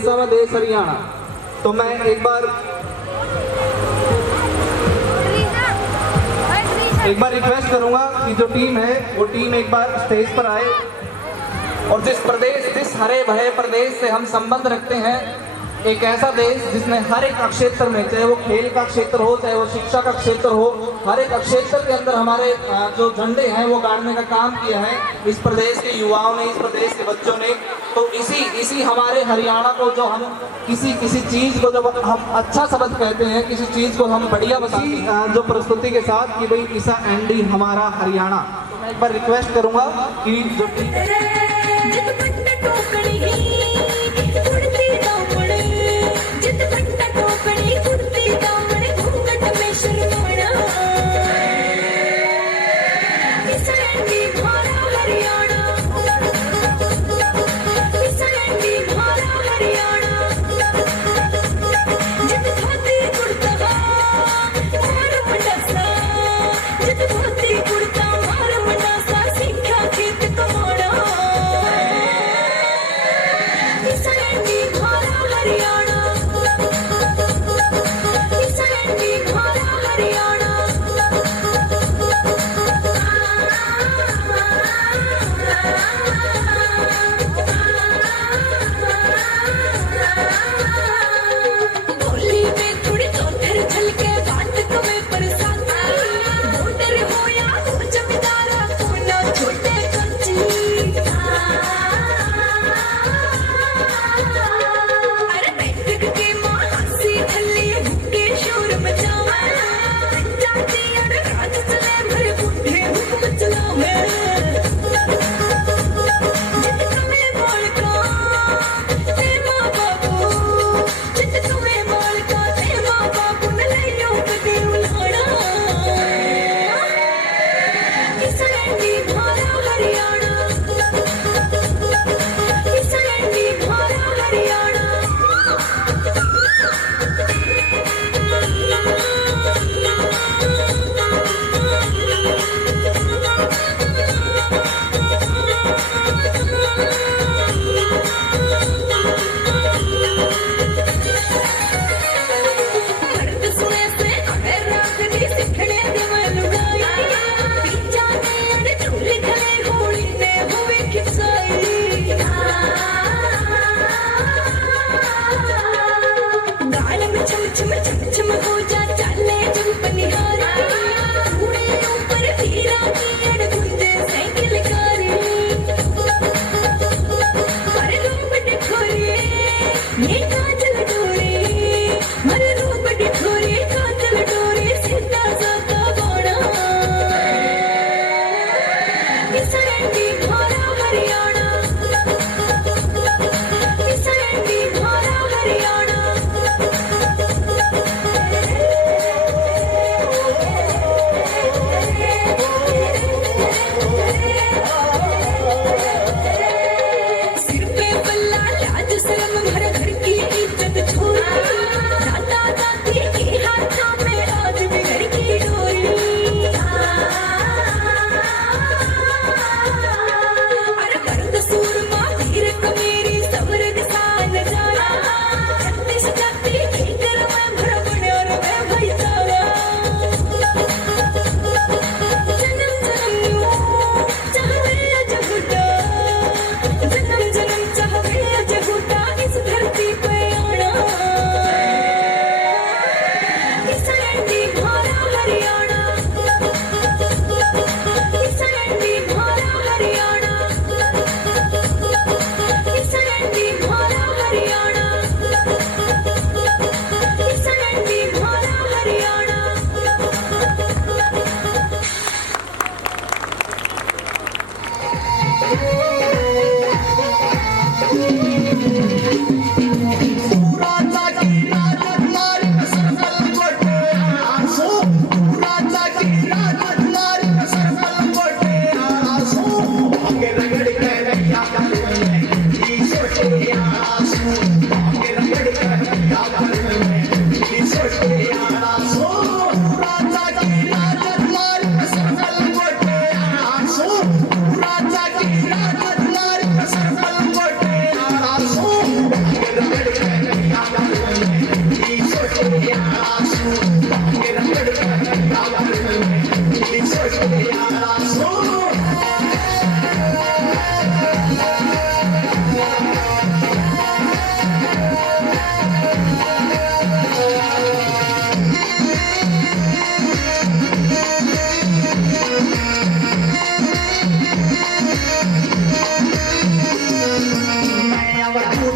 देशवा देश हरियाणा। तो मैं एक बार रिक्वेस्ट करूंगा कि जो टीम है वो टीम एक बार स्टेज पर आए, और जिस हरे भरे प्रदेश से हम संबंध रखते हैं, एक ऐसा देश जिसने हर एक क्षेत्र में, चाहे वो खेल का क्षेत्र हो, चाहे वो शिक्षा का क्षेत्र हो, हर एक क्षेत्र के अंदर हमारे जो झंडे हैं वो गाड़ने का काम किया है इस प्रदेश के युवाओं ने, इस प्रदेश के बच्चों ने। तो इसी हमारे हरियाणा को जो हम किसी चीज को जब हम अच्छा शब्द कहते हैं, किसी चीज को हम बढ़िया बताते हैं, जो प्रस्तुति के साथ कि भाई ईसा एंडी हमारा हरियाणा। तो मैं एक बार रिक्वेस्ट करूंगा कि जो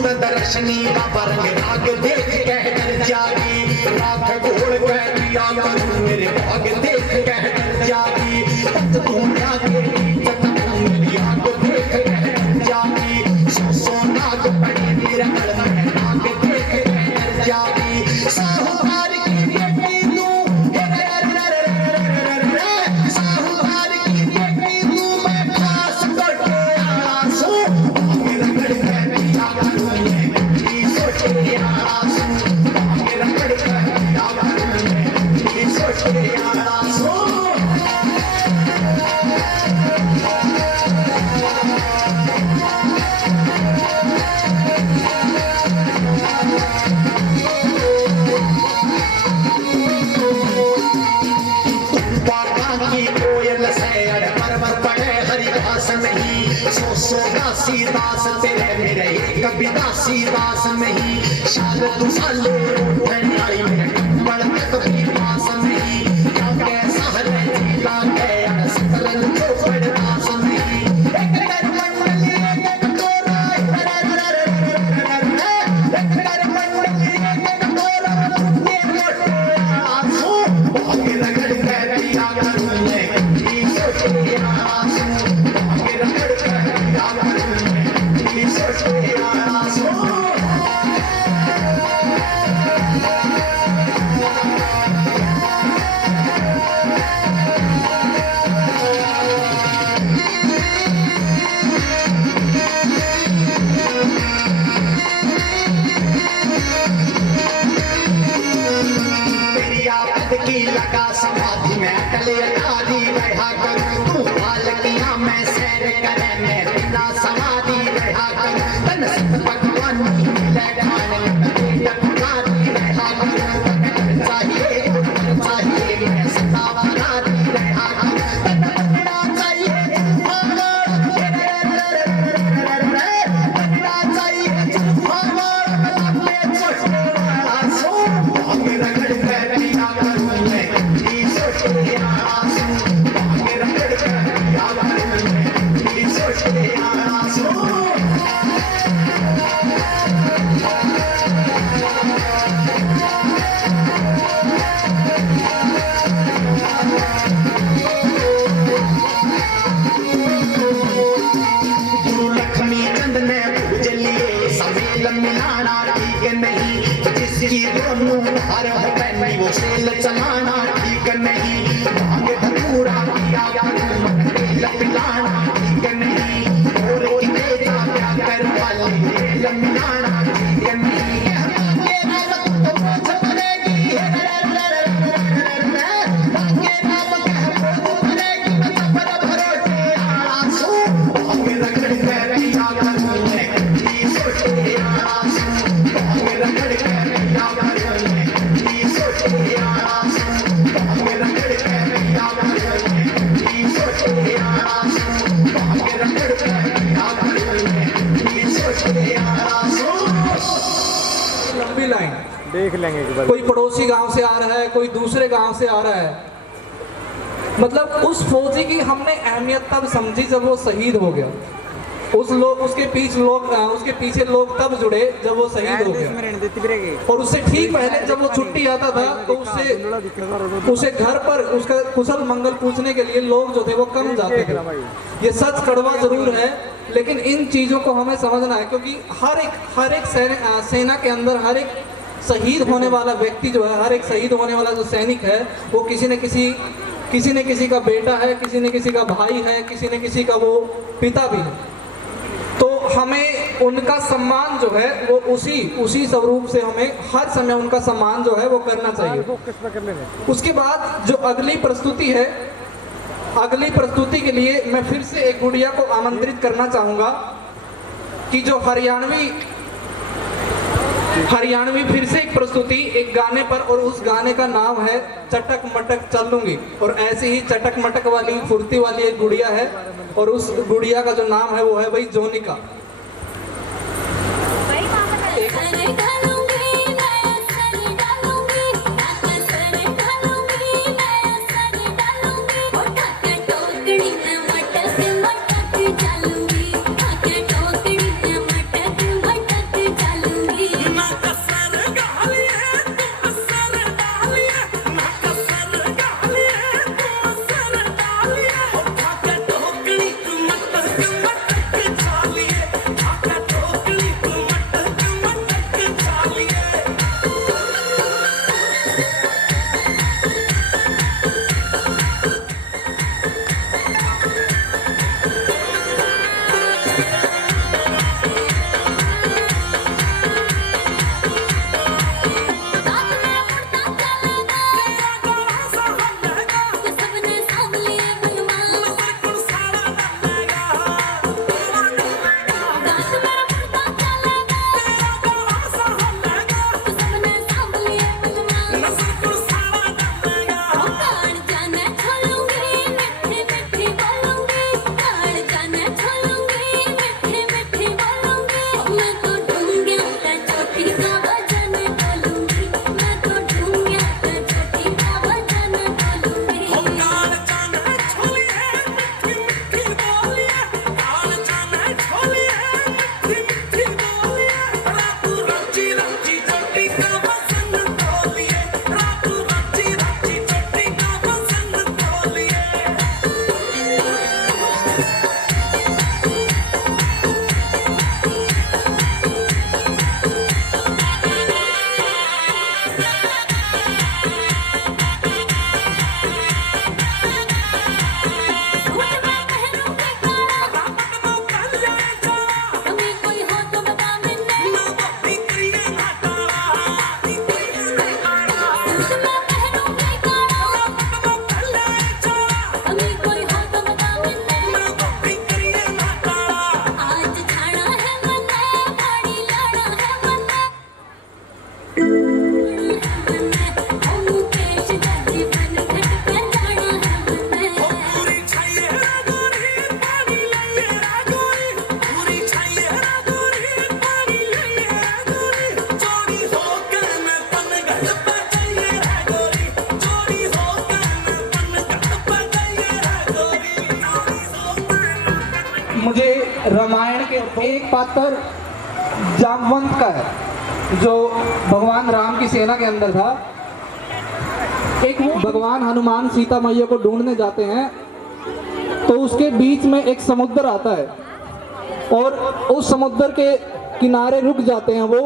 सुन दर्शनी बाबा रंग राग देख कह डर जागी राख घोड़ कह दिया करूं मेरे भाग देख कह डर जागी तू जागे मेरी आग देख कह डर जागी सो नाग पड़े मेरा गल में नाग देख कह डर जागी साहूकार की बेटी तू साहूकार की बेटी तू मैं खास करके आसू मेरा गल में दिया करूं मैं सोचे आसू मेरा गल में दिया करूं मैं सोचे आसू दासी दास तेरे मेरे कभी दासी दास नहीं शाल तू साले आई मेरे बड़ कभी पास नहीं क्या कैसा है जीला है सकलन तो बड़ दास नहीं एक कर मंडली एक तोरा एक कर मंडली एक तोरा ये मोटे आंसू आगे रगड़ कर दिया करूं मैं ये सोचे आंसू आगे रगड़ कर दिया करूं मैं ये सोचे आंसू की लगा समाधि में अटल अटारी रहा करूं तू पालकियां मैं सैर करे मैं बिना समाधि रहा करूं तन सत भगवान मिले खाने में टकराती रहा करूं चाहिए मैं सदा बनाती रहा करूं तन बदला चाहिए मिलाना ठीक नहीं जिसकी दोनों हर बहनी वो सेल चलाना ठीक नहीं भांग धतूरा किया तेल पिलाना ठीक नहीं और तेरा क्या कर वाली तेल मिलाना ठीक नहीं ये नाम तो बोझ पड़ेगी ये नाम क्या बोझ पड़ेगी सफर भरोसे आंसू भांग रगड़ कर दिया करूं मैं ये सोचे लंबी लाइन देख लेंगे एक बार। कोई पड़ोसी गांव से आ रहा है, कोई दूसरे गांव से आ रहा है। मतलब उस फौजी की हमने अहमियत तब समझी जब वो शहीद हो गया। उसके पीछे लोग तब जुड़े जब वो शहीद हो गया। और उससे ठीक पहले जब वो छुट्टी आता था तो उसे घर पर उसका कुशल मंगल पूछने के लिए लोग जो थे वो कम जाते थे। ये सच कड़वा जरूर है, लेकिन इन चीजों को हमें समझना है, क्योंकि हर एक सेना के अंदर हर एक शहीद होने वाला व्यक्ति जो है, हर एक शहीद होने वाला जो सैनिक है, वो किसी न किसी का बेटा है, किसी न किसी का भाई है, किसी न किसी का वो पिता भी है। तो हमें उनका सम्मान जो है वो उसी स्वरूप से हमें हर समय उनका सम्मान जो है वो करना चाहिए। उसके बाद जो अगली प्रस्तुति है, अगली प्रस्तुति के लिए मैं फिर से एक गुड़िया को आमंत्रित करना चाहूंगा कि जो हरियाणवी फिर से एक प्रस्तुति एक गाने पर, और उस गाने का नाम है चटक मटक चलूंगी। और ऐसे ही चटक मटक वाली फुर्ती वाली एक गुड़िया है, और उस गुड़िया का जो नाम है वो है भाई जोनिका। मटक रामायण के एक पात्र जामवंत का है जो भगवान राम की सेना के अंदर था। एक वो भगवान हनुमान सीता मैया को ढूंढने जाते हैं तो उसके बीच में एक समुद्र आता है और उस समुद्र के किनारे रुक जाते हैं वो,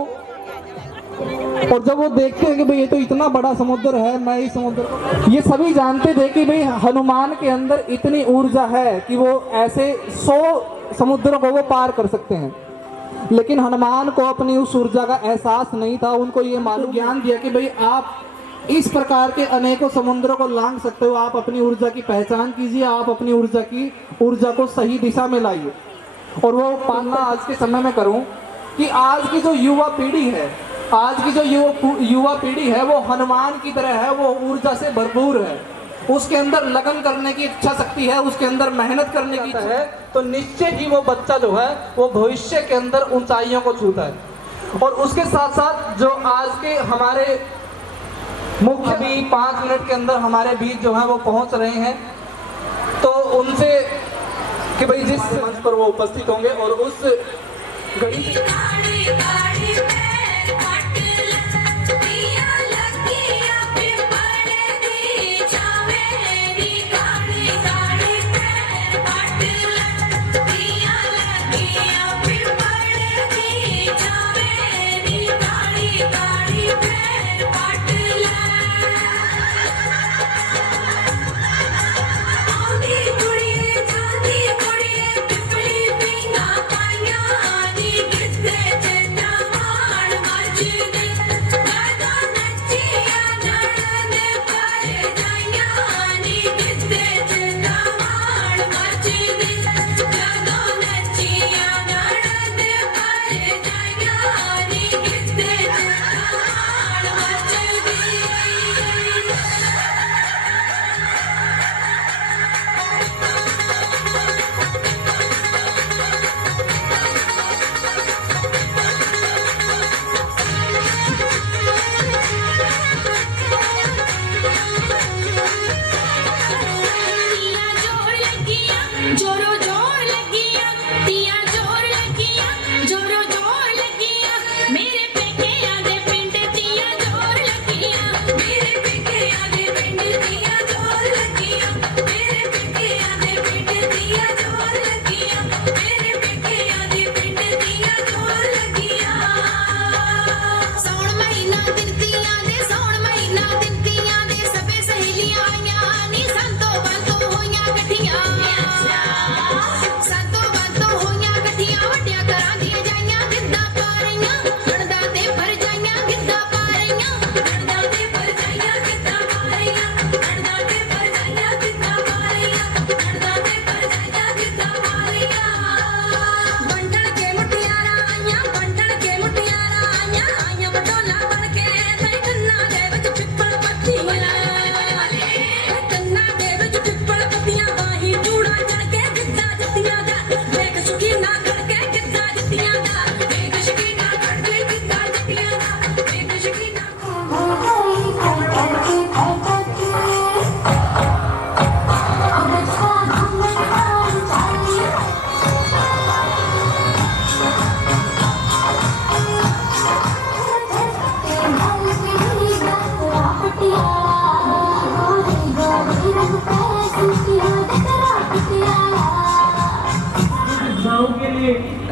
और जब वो देखते हैं कि भाई ये तो इतना बड़ा समुद्र है, मैं इस समुद्र को, ये सभी जानते थे कि भाई हनुमान के अंदर इतनी ऊर्जा है कि वो ऐसे 100 समुद्रों को वो पार कर सकते हैं, लेकिन हनुमान को अपनी उस ऊर्जा का एहसास नहीं था। उनको ये मालूम ज्ञान दिया कि भाई आप इस प्रकार के अनेकों समुद्रों को लांघ सकते हो, आप अपनी ऊर्जा की पहचान कीजिए, आप अपनी ऊर्जा को सही दिशा में लाइए। और वो पालना आज के समय में करूं कि आज की जो युवा पीढ़ी है, आज की जो युवा पीढ़ी है वो हनुमान की तरह है, वो ऊर्जा से भरपूर है, उसके अंदर लगन करने की इच्छा शक्ति है, उसके अंदर मेहनत करने की इच्छा है, तो निश्चय ही वो बच्चा जो है वो भविष्य के अंदर ऊंचाइयों को छूता है। और उसके साथ साथ जो आज के हमारे मुख्य भी 5 मिनट के अंदर हमारे बीच जो है वो पहुंच रहे हैं, तो उनसे कि भाई जिस मंच पर वो उपस्थित होंगे और उस घड़ी से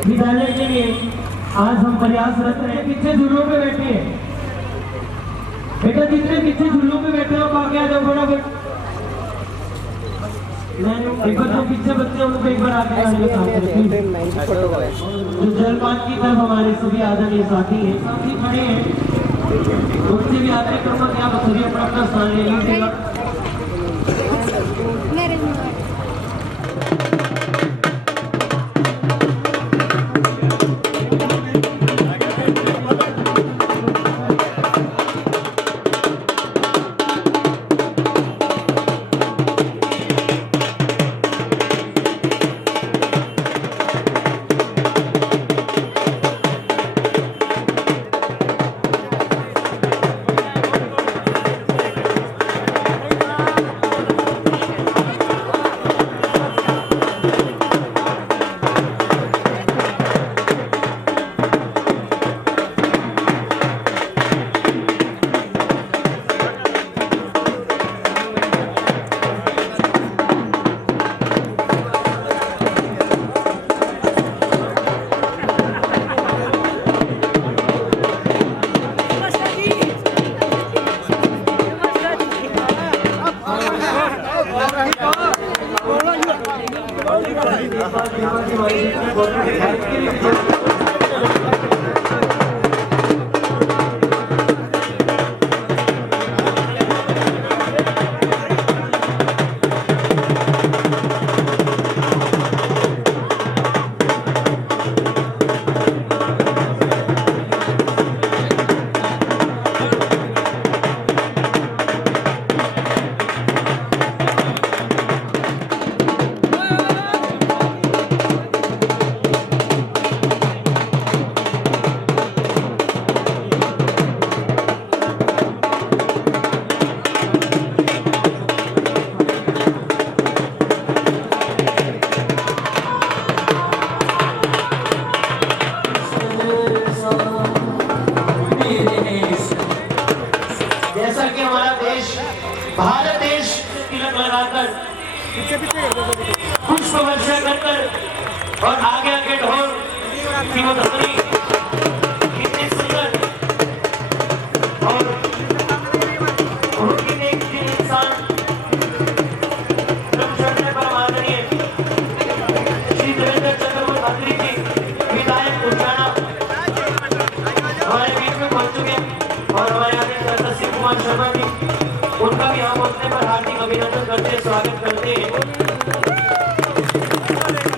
विद्यालय के लिए आज हम प्रयासरत हैं। पीछे झूलों पे बैठे हैं बेटा, जितने पीछे झूलों पे बैठे हो आगे आ जाओ फटाफट। एक बार जो पीछे बच्चे उनको एक बार आगे आने का जो जलपान की तरफ हमारे सभी आदरणीय साथी हैं, साथी खड़े हैं, उनसे भी आते करूँगा कि आप सभी अपना अपना स्थान ले लीजिएगा। पुष्प वर्षा कर कर और आगे आगे ढोल की वो ध्वनि कितनी सुंदर और बहुत ही नेक दिल इंसान ब्रह्मचर्य परमादरणीय श्री देवेंद्र चक्रवर्ती अत्री जी विधायक उजाना हमारे बीच में पहुंच चुके हैं और हमारे आगे सदस्य कुमार शर्मा जी उनका भी यहाँ पहुंचने पर हार्दिक अभिनंदन करते हैं, स्वागत करते हैं।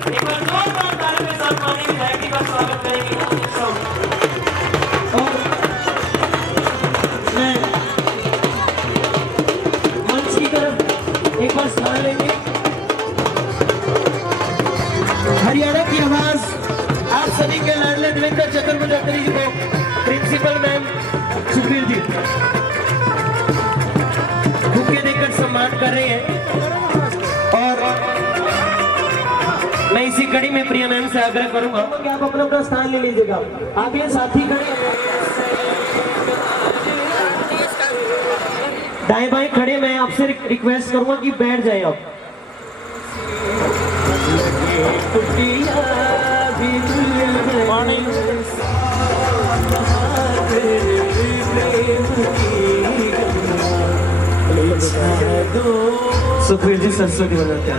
एक बार जोरदार तालियों के साथ माननीय विधायक जी का स्वागत करेंगे सब। और मैं मंच की तरफ एक बार स्थान लेंगे। हरियाणा की आवाज आप सभी के लाडले देवेंद्र चक्रवर्ती अत्री जी को principal ma'am Sukhbir ji bouquet देकर सम्मान कर रहे हैं और मैं इसी कड़ी में प्रिया मैम से आग्रह करूंगा कि आप अपना अपना स्थान ले लीजिएगा। आगे साथी खड़े दाएं बाएं खड़े, मैं आपसे रिक्वेस्ट करूंगा कि बैठ जाए आप। सुखबीर जी सरस्वती बनाते हैं।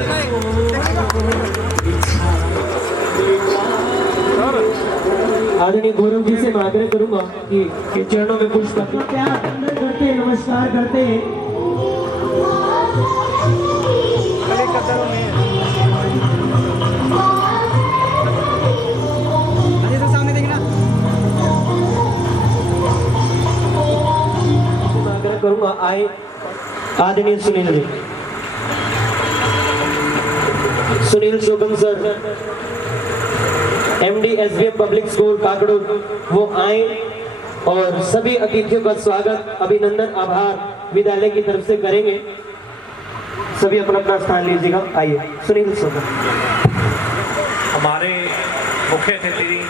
आदरणीय गौरव जी से मैं आग्रह करूंगा कि चरणों में पुष्प प्यार करते हैं, नमस्कार करते हैं। मैं आग्रह करूंगा आए आदरणीय Sunil Shobhan sir MD SBM public school Kakadu वो आए और सभी अतिथियों का स्वागत अभिनंदन आभार विद्यालय की तरफ से करेंगे। सभी अपना अपना स्थान लीजिएगा। आइए सुनील शोभन। हमारे मुख्य अतिथि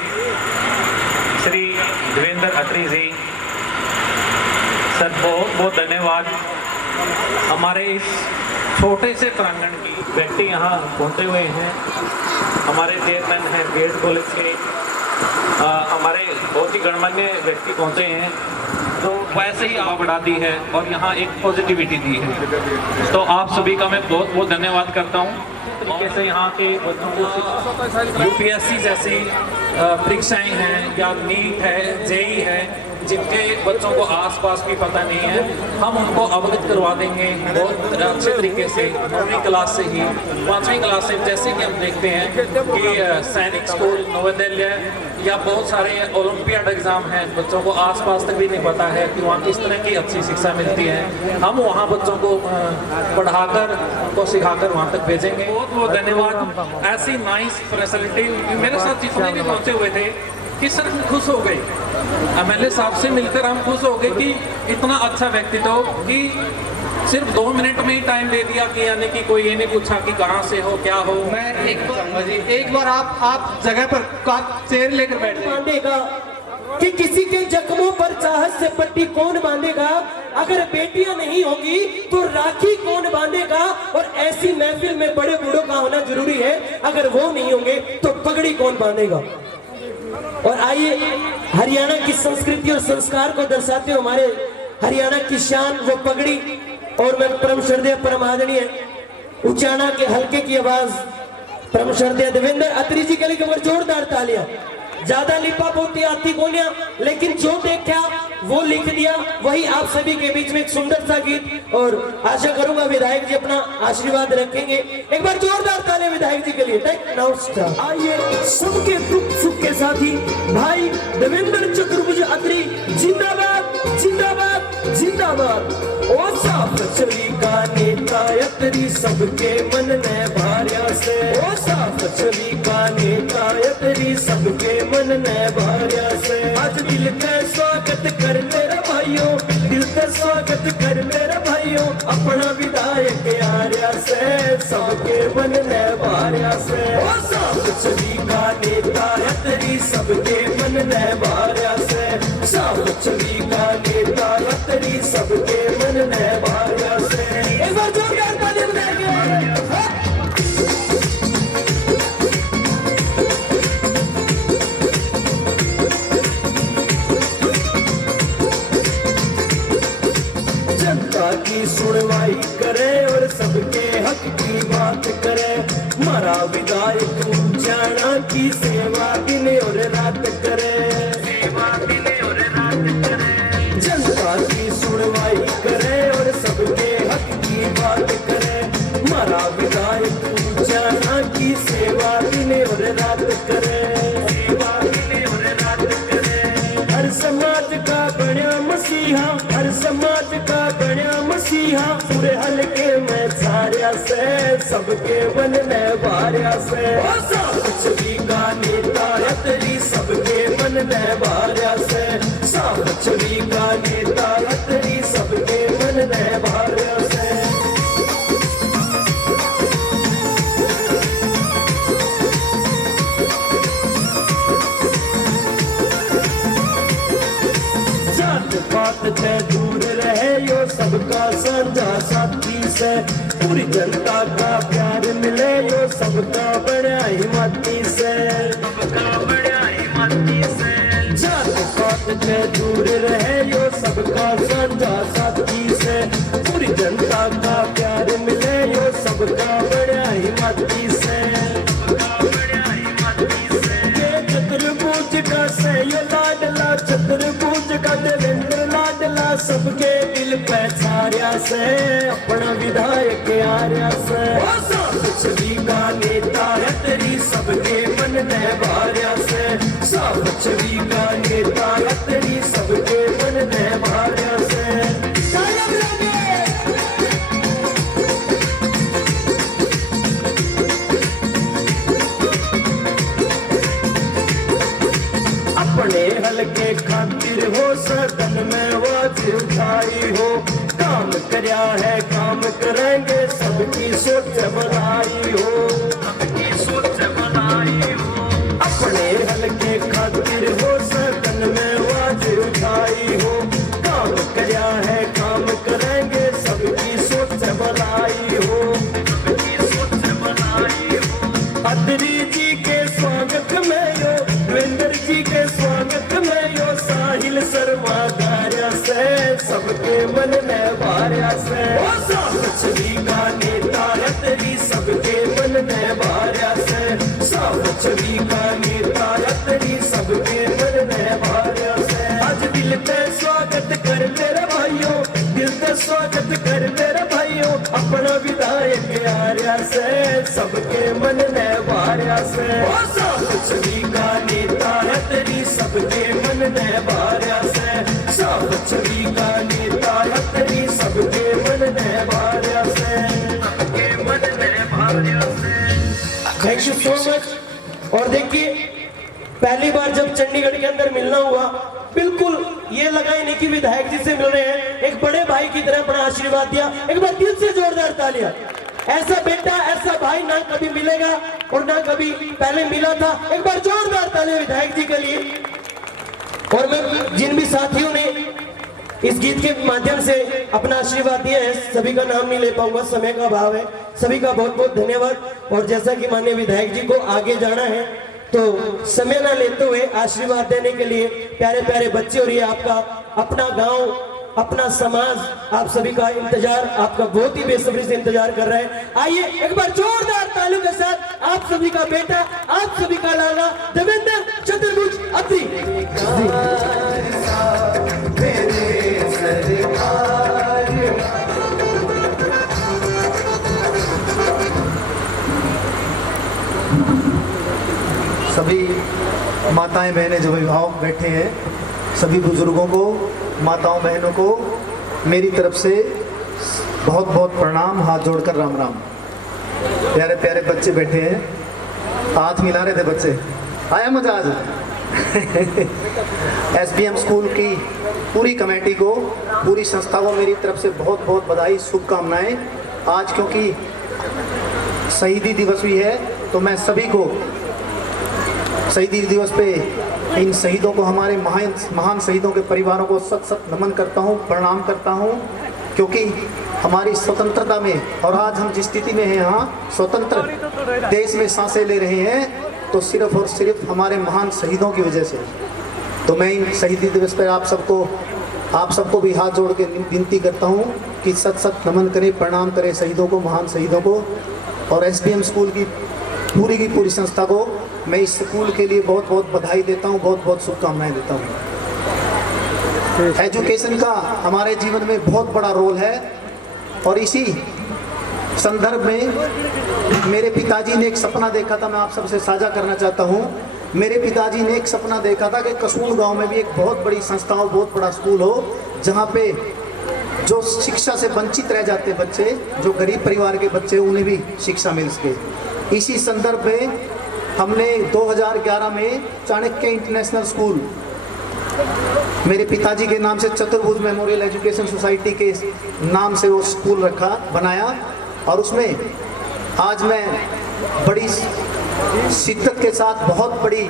श्री देवेंद्र अत्री जी सर बहुत बहुत धन्यवाद। हमारे इस छोटे से प्रांगण की व्यक्ति यहाँ पहुँचे हुए हैं। हमारे चेयरमैन हैं बीएड कॉलेज के, हमारे बहुत ही गणमान्य व्यक्ति पहुँचे हैं तो वैसे ही आग बढ़ा दी है और यहाँ एक पॉजिटिविटी दी है। तो आप सभी का मैं बहुत बहुत धन्यवाद करता हूँ। तरीके से यहाँ के बच्चों को यूपीएससी जैसी परीक्षाएं हैं या नीट है, जेई है, जिनके बच्चों को आसपास भी पता नहीं है, हम उनको अवगत करवा देंगे बहुत अच्छे तरीके से 9वीं क्लास से ही। 5वीं क्लास से जैसे कि हम देखते हैं कि सैनिक स्कूल, नवोदय या बहुत सारे ओलंपियाड एग्जाम हैं, बच्चों को आसपास तक भी नहीं पता है कि वहाँ किस तरह की अच्छी शिक्षा मिलती है। हम वहाँ बच्चों को पढ़ाकर उनको सिखाकर वहाँ तक भेजेंगे। बहुत बहुत धन्यवाद। ऐसी नाइस फैसिलिटी मेरे साथ जितने भी पहुँचे हुए थे कि सर हम खुश हो गए, एमएलए साहब से मिलकर हम खुश हो गए कि इतना अच्छा व्यक्तित्व कि सिर्फ 2 मिनट में ही टाइम दे दिया कि यानी कि कोई ये नहीं पूछा कि कहाँ से हो क्या हो। मैं एक बार आप जगह पर चेयर लेकर बैठ बांधेगा कि किसी के जख्मों पर चाहत से पट्टी कौन बांधेगा? अगर बेटियां नहीं होगी तो राखी कौन बांधेगा? और ऐसी महफिल में बड़े बूढ़ों का होना जरूरी है, अगर वो नहीं होंगे तो पगड़ी कौन बांधेगा? और आइए हरियाणा की संस्कृति और संस्कार को दर्शाते हुए हमारे हरियाणा की शान वो पगड़ी और मैं परम श्रद्धेय परम आदरणीय उचाना के हल्के की आवाज परम श्रद्धेय देवेंद्र अत्री जी के लिए एक जोरदार तालियां। ज्यादा लिपा पोती आती गोलियां, लेकिन जो देखा वो लिख दिया, वही आप सभी के बीच में एक सुंदर सा गीत। और आशा करूंगा विधायक जी अपना आशीर्वाद रखेंगे। एक बार जोरदार तालियां विधायक जी के लिए। आइए सबके दुख सुख के साथी भाई देवेंद्र चक्रवर्ती अत्री जिंदाबाद जिंदाबाद जिंदाबाद। ओ साफ छवि का नेता अत्री सबके मन ने भार्या से, ओ साफ छवि का नेता अत्री सबके मन ने भार्या से। आज दिल का स्वागत कर मेरा भाइयों, दिल का स्वागत कर मेरा भाइयों, अपना विधायक आर्या से सबके मन ने भार्या से। ओ साफ छवि का नेता अत्री सबके मन ने भार्या से, साफ छवि का नेता अत्री सबके मन ने भार्या से। एक बार जोरदार ताली बजाएंगे। सुनवाई करे और सबके हक की बात करे। हमारा विधायक जाना की सेवा दिन और रात करे, जनता की सुनवाई करे और सबके हक की बात करे। हमारा विधायक जाना की सेवा दिन और रात करे, हर समाज का बन्या मसीहा, हर समाज का बन्या मसीहा। पूरे हल्के में सारिया से सबके मन में बारिया से, साफ छवि का नेता है तेरी सबके मन में बारिया से, साफ छवि का नेता है तेरी सबके मन में बारिया से। जात पात से दूर रहे यो सबका साझा साथी से, पूरी जनता का प्यार मिले यो सबका बड़ा हिम्मती से, जात पात से दूर रहे यो सबका साझा साथी से, पूरी जनता का प्यार मिले यो सबका बड़ा हिम्मती से। चतुर्भुज का से यो लाडला, चतुर्भुज का देवेंद्र लाडला, सबके दिल पे छारिया से अपना विधायक आर्या से। साफ छवि का नेता है तेरी सबके मन में बारिया से, साफ छवि का नेता है तेरी सबके मन में बारिया से। अपने हल्के खातिर हो सदन में आवाज उठाई हो, काम करया है काम करेंगे सबकी सोच बनाई हो, सबकी सोच बनाई हो। अपने हल्के खातिर हो सदन में आवाज उठाई हो, काम करया है काम करेंगे सबकी सोच बनाई हो, सबकी सोच बनाई हो। अदरी जी के स्वागत में यो, देवेंद्र जी के स्वागत में यो, साहिल शर्मा गारिया से सबके मन में बारिया से। साफ छवि का नेता है तेरी सबके मन में बारिया से, साफ छवि का नेता है तेरी सबके मन में बारिया से। आज दिल पे स्वागत कर मेरे भाइयों, दिल पे स्वागत कर मेरे भाइयों, अपना विधायक आर्या से सबके मन में बारिया से। साफ छवि का नेता है तेरी सबके मन में बारिया से, साफ छवि का नेता है तेरी सबके मन में बारिया से, सबके मन में बारिया से। Thank you so much. और देखिए पहली बार जब चंडीगढ़ के अंदर मिलना हुआ, बिल्कुल ये लगा ही नहीं कि विधायक जी से मिल रहे हैं, एक बड़े भाई की तरह अपना आशीर्वाद दिया। एक बार दिल से जोरदार तालियां। ऐसा बेटा ऐसा भाई ना कभी मिलेगा और ना कभी पहले मिला था। एक बार जोरदार तालियां विधायक जी के लिए। और मैं जिन भी साथियों ने इस गीत के माध्यम से अपना आशीर्वाद दिया है, सभी का नाम नहीं ले पाऊंगा, समय का अभाव है। सभी का बहुत बहुत धन्यवाद। और जैसा कि माननीय विधायक जी को आगे जाना है तो समय ना लेते हुए आशीर्वाद देने के लिए प्यारे प्यारे बच्चे और ये आपका अपना गांव अपना समाज आप सभी का इंतजार, आपका बहुत ही बेसब्री से इंतजार कर रहा है। आइए एक बार जोरदार तालियों के साथ आप सभी का बेटा, आप सभी का लाला देवेंद्र चतुर्भुज अत्री। सभी माताएं बहनें जो अभिभावक बैठे हैं, सभी बुजुर्गों को, माताओं बहनों को मेरी तरफ से बहुत बहुत प्रणाम, हाथ जोड़कर राम राम। प्यारे प्यारे बच्चे बैठे हैं, हाथ मिला रहे थे बच्चे, आया मजा आज। SBM स्कूल की पूरी कमेटी को, पूरी संस्था को मेरी तरफ से बहुत बहुत बधाई, शुभकामनाएं। आज क्योंकि शहीदी दिवस भी है तो मैं सभी को शहीदी दिवस पे इन शहीदों को, हमारे महान शहीदों के परिवारों को सत सत नमन करता हूँ, प्रणाम करता हूँ। क्योंकि हमारी स्वतंत्रता में और आज हम जिस स्थिति में हैं, यहाँ स्वतंत्र देश में सांसें ले रहे हैं तो सिर्फ और सिर्फ हमारे महान शहीदों की वजह से। तो मैं इन शहीदी दिवस पर आप सबको आप सबको भी हाथ जोड़ के विनती करता हूँ कि सत सत नमन करें, प्रणाम करें शहीदों को, महान शहीदों को। और एसबीएम स्कूल की पूरी संस्था को मैं इस स्कूल के लिए बहुत बहुत बधाई देता हूँ, बहुत बहुत शुभकामनाएं देता हूँ। एजुकेशन का हमारे जीवन में बहुत बड़ा रोल है और इसी संदर्भ में मेरे पिताजी ने एक सपना देखा था, मैं आप सबसे साझा करना चाहता हूँ। मेरे पिताजी ने एक सपना देखा था कि कसूल गांव में भी एक बहुत बड़ी संस्था हो, बहुत बड़ा स्कूल हो, जहाँ पे जो शिक्षा से वंचित रह जाते बच्चे, जो गरीब परिवार के बच्चे, उन्हें भी शिक्षा मिल सके। इसी संदर्भ में हमने 2011 में चाणक्य इंटरनेशनल स्कूल मेरे पिताजी के नाम से चतुर्भुज मेमोरियल एजुकेशन सोसाइटी के नाम से वो स्कूल बनाया और उसमें आज मैं बड़ी शिद्दत के साथ, बहुत बड़ी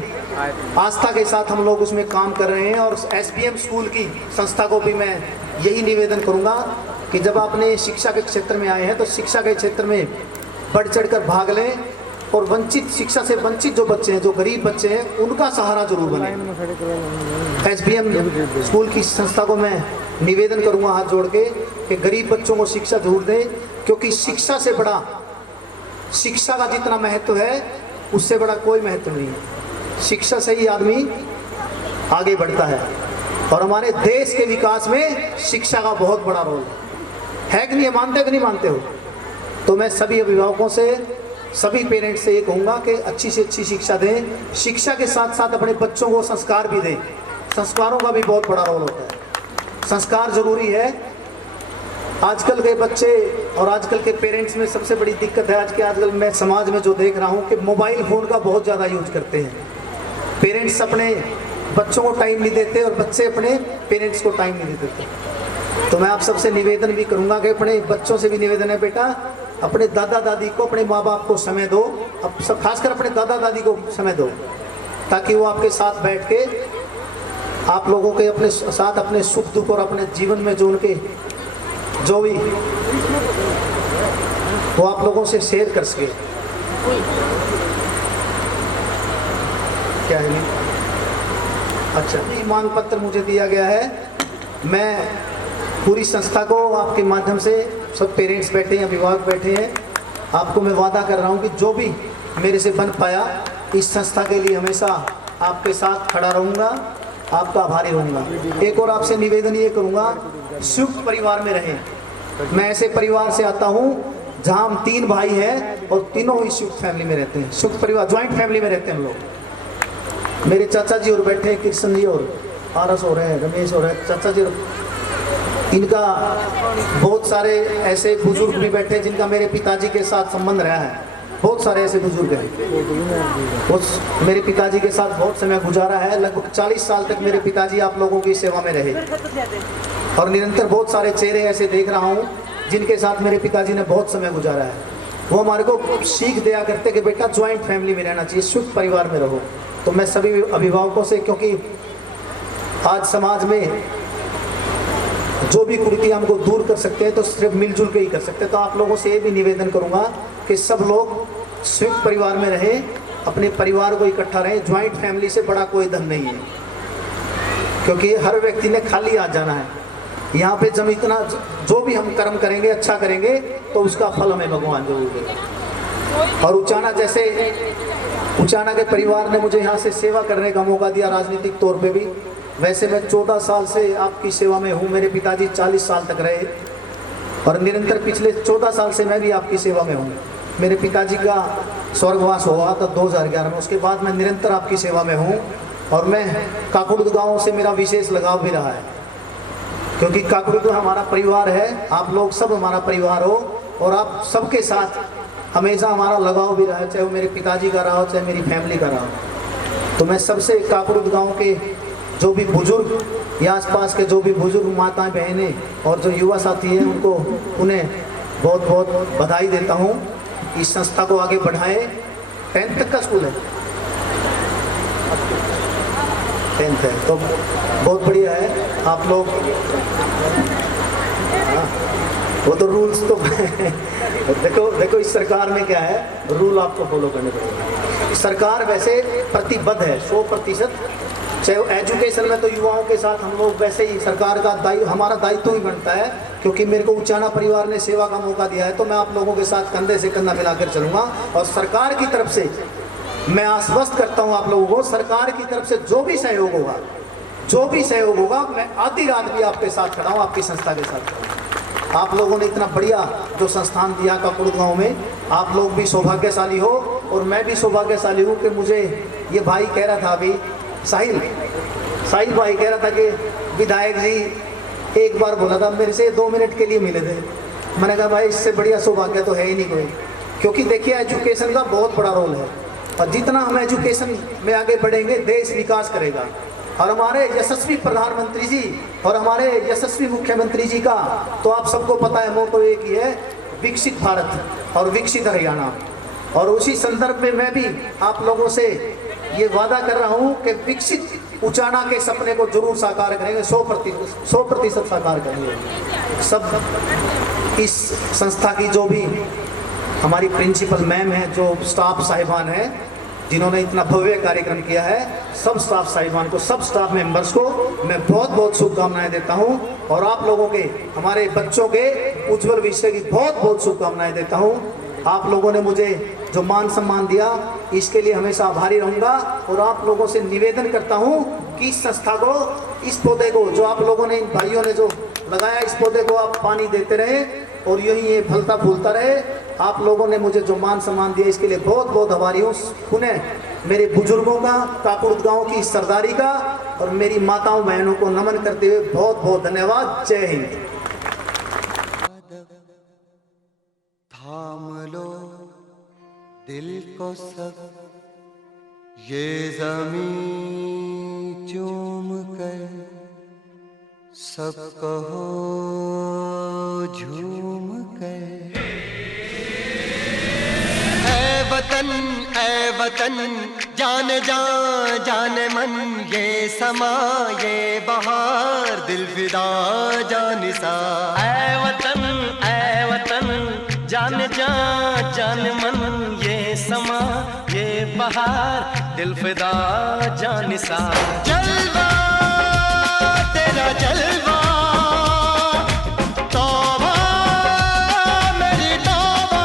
आस्था के साथ हम लोग उसमें काम कर रहे हैं। और एसबीएम स्कूल की संस्था को भी मैं यही निवेदन करूंगा कि जब आपने शिक्षा के क्षेत्र में आए हैं तो शिक्षा के क्षेत्र में बढ़ चढ़कर भाग लें और वंचित, शिक्षा से वंचित जो बच्चे हैं, जो गरीब बच्चे हैं, उनका सहारा जरूर बने। एसबीएम स्कूल की संस्था को मैं निवेदन करूंगा हाथ जोड़ के कि गरीब बच्चों को शिक्षा जरूर दें, क्योंकि शिक्षा से बड़ा, शिक्षा का जितना महत्व है उससे बड़ा कोई महत्व नहीं है। शिक्षा से ही आदमी आगे बढ़ता है और हमारे देश के विकास में शिक्षा का बहुत बड़ा रोल है कि नहीं? मानते हो कि नहीं मानते हो? तो मैं सभी अभिभावकों से, सभी पेरेंट्स से ये कहूँगा कि अच्छी से अच्छी शिक्षा दें। शिक्षा के साथ साथ अपने बच्चों को संस्कार भी दें। संस्कारों का भी बहुत बड़ा रोल होता है, संस्कार जरूरी है। आजकल के बच्चे और आजकल के पेरेंट्स में सबसे बड़ी दिक्कत है आजकल मैं समाज में जो देख रहा हूँ कि मोबाइल फ़ोन का बहुत ज़्यादा यूज करते हैं। पेरेंट्स अपने बच्चों को टाइम नहीं देते और बच्चे अपने पेरेंट्स को टाइम नहीं देते। तो मैं आप सबसे निवेदन भी करूँगा कि अपने बच्चों से भी निवेदन है, बेटा अपने दादा दादी को, अपने माँ बाप को समय दो, अब सब खासकर अपने दादा दादी को समय दो, ताकि वो आपके साथ बैठ के आप लोगों के अपने साथ अपने सुख दुख और अपने जीवन में जो उनके जो भी वो आप लोगों से शेयर कर सके। क्या है नहीं? अच्छा, ये मांग पत्र मुझे दिया गया है। मैं पूरी संस्था को आपके माध्यम से, सब पेरेंट्स बैठे हैं, अभिभावक बैठे हैं, आपको मैं वादा कर रहा हूँ कि जो भी मेरे से बन पाया इस संस्था के लिए हमेशा आपके साथ खड़ा रहूँगा, आपका आभारी रहूँगा। एक और आपसे निवेदन ये करूँगा, संयुक्त परिवार में रहें। मैं ऐसे परिवार से आता हूँ जहाँ हम 3 भाई हैं और तीनों ही संयुक्त फैमिली में रहते हैं, संयुक्त परिवार, ज्वाइंट फैमिली में रहते हैं हम लोग। मेरे चाचा जी और बैठे हैं, कृष्ण जी और आरस हो रहे हैं, रमेश हो रहे हैं, चाचा जी, इनका बहुत सारे ऐसे बुजुर्ग भी बैठे हैं जिनका मेरे पिताजी के साथ संबंध रहा है। बहुत सारे ऐसे बुजुर्ग हैं, उस मेरे पिताजी के साथ बहुत समय गुजारा है। लगभग 40 साल तक मेरे पिताजी आप लोगों की सेवा में रहे और निरंतर बहुत सारे चेहरे ऐसे देख रहा हूँ जिनके साथ मेरे पिताजी ने बहुत समय गुजारा है। वो हमारे को सीख दिया करते कि बेटा ज्वाइंट फैमिली में रहना चाहिए, संयुक्त परिवार में रहो। तो मैं सभी अभिभावकों से, क्योंकि आज समाज में जो भी कुरीतियाँ हमको दूर कर सकते हैं तो सिर्फ मिलजुल के ही कर सकते हैं। तो आप लोगों से ये भी निवेदन करूँगा कि सब लोग संयुक्त परिवार में रहें, अपने परिवार को इकट्ठा रहें। ज्वाइंट फैमिली से बड़ा कोई धन नहीं है, क्योंकि हर व्यक्ति ने खाली आ जाना है। यहाँ पे जब इतना जो भी हम कर्म करेंगे, अच्छा करेंगे, तो उसका फल हमें भगवान जरूर देगा। और उचाना जैसे उचाना के परिवार ने मुझे यहाँ से सेवा करने का मौका दिया, राजनीतिक तौर पे भी। वैसे मैं 14 साल से आपकी सेवा में हूँ, मेरे पिताजी 40 साल तक रहे और निरंतर पिछले 14 साल से मैं भी आपकी सेवा में हूँ। मेरे पिताजी का स्वर्गवास हुआ था 2011 में, उसके बाद मैं निरंतर आपकी सेवा में हूँ। और मैं काकुड़ गाँव से मेरा विशेष लगाव भी रहा है, क्योंकि काकुड़ तो हमारा परिवार है, आप लोग सब हमारा परिवार हो और आप सबके साथ हमेशा हमारा लगाव भी रहा है, चाहे वो मेरे पिताजी का रहा हो, चाहे मेरी फैमिली का रहा हो। तो मैं सबसे काकुड़ गाँव के जो भी बुजुर्ग या आसपास के जो भी बुजुर्ग माताएं, बहनें और जो युवा साथी हैं, उन्हें बहुत बहुत बधाई देता हूँ। इस संस्था को आगे बढ़ाएं। 10th तक का स्कूल है, 10th है, तो बहुत बढ़िया है। आप लोग वो तो रूल्स तो देखो इस सरकार में क्या है, रूल आपको फॉलो करने पड़ेगा। सरकार वैसे प्रतिबद्ध है 100% चाहे एजुकेशन में तो युवाओं के साथ हम लोग वैसे ही सरकार का हमारा दायित्व ही बनता है, क्योंकि मेरे को उचाना परिवार ने सेवा का मौका दिया है, तो मैं आप लोगों के साथ कंधे से कंधा मिलाकर चलूँगा। और सरकार की तरफ से मैं आश्वस्त करता हूँ आप लोगों को, सरकार की तरफ से जो भी सहयोग होगा, मैं आधी रात भी आपके साथ खड़ा हूँ, आपकी संस्था के साथ खड़ा हूँ। आप लोगों ने इतना बढ़िया जो संस्थान दिया काकुड़ गाँव में, आप लोग भी सौभाग्यशाली हो और मैं भी सौभाग्यशाली हूँ कि मुझे ये भाई कह रहा था अभी, साहिल भाई कह रहा था कि विधायक जी एक बार बोला था मेरे से 2 मिनट के लिए मिले थे। मैंने कहा भाई इससे बढ़िया सौभाग्य तो है ही नहीं कोई, क्योंकि देखिए एजुकेशन का बहुत बड़ा रोल है और जितना हम एजुकेशन में आगे बढ़ेंगे देश विकास करेगा। और हमारे यशस्वी प्रधानमंत्री जी और हमारे यशस्वी मुख्यमंत्री जी का तो आप सबको पता है मोटो एक ही है, विकसित भारत और विकसित हरियाणा। और उसी संदर्भ में मैं भी आप लोगों से ये वादा कर रहा हूँ कि विकसित उचाना के सपने को जरूर साकार करेंगे, 100% साकार करेंगे। सब इस संस्था की जो भी हमारी प्रिंसिपल मैम है, जो स्टाफ साहिबान है जिन्होंने इतना भव्य कार्यक्रम किया है, सब स्टाफ साहिबान को, सब स्टाफ मेंबर्स को मैं बहुत बहुत शुभकामनाएं देता हूं। और आप लोगों के, हमारे बच्चों के उज्जवल भविष्य की बहुत बहुत शुभकामनाएं देता हूं। आप लोगों ने मुझे जो मान सम्मान दिया इसके लिए हमेशा आभारी रहूंगा। और आप लोगों से निवेदन करता हूं कि इस संस्था को, इस पौधे को जो आप लोगों ने, इन भाइयों ने जो लगाया, इस पौधे को आप पानी देते रहे और यूं ही ये फलता फूलता रहे। आप लोगों ने मुझे जो मान सम्मान दिया इसके लिए बहुत बहुत आभारी हूँ। पुनः मेरे बुजुर्गों का, काकुड़ गाँव की सरदारी का और मेरी माताओं बहनों को नमन करते हुए बहुत बहुत धन्यवाद। जय हिंद। थाम लो दिल को सब, ये ज़मीं चूम कर सब कहो झूम कर, ऐ वतन जान जान मन, ये समा ये बहार दिल फिदा जानिसा। ऐ वतन जान जान मन, ये समा ये बहार दिल फिदा जानिसा। जलवा तेरा जलवा, तौबा मेरी तौबा,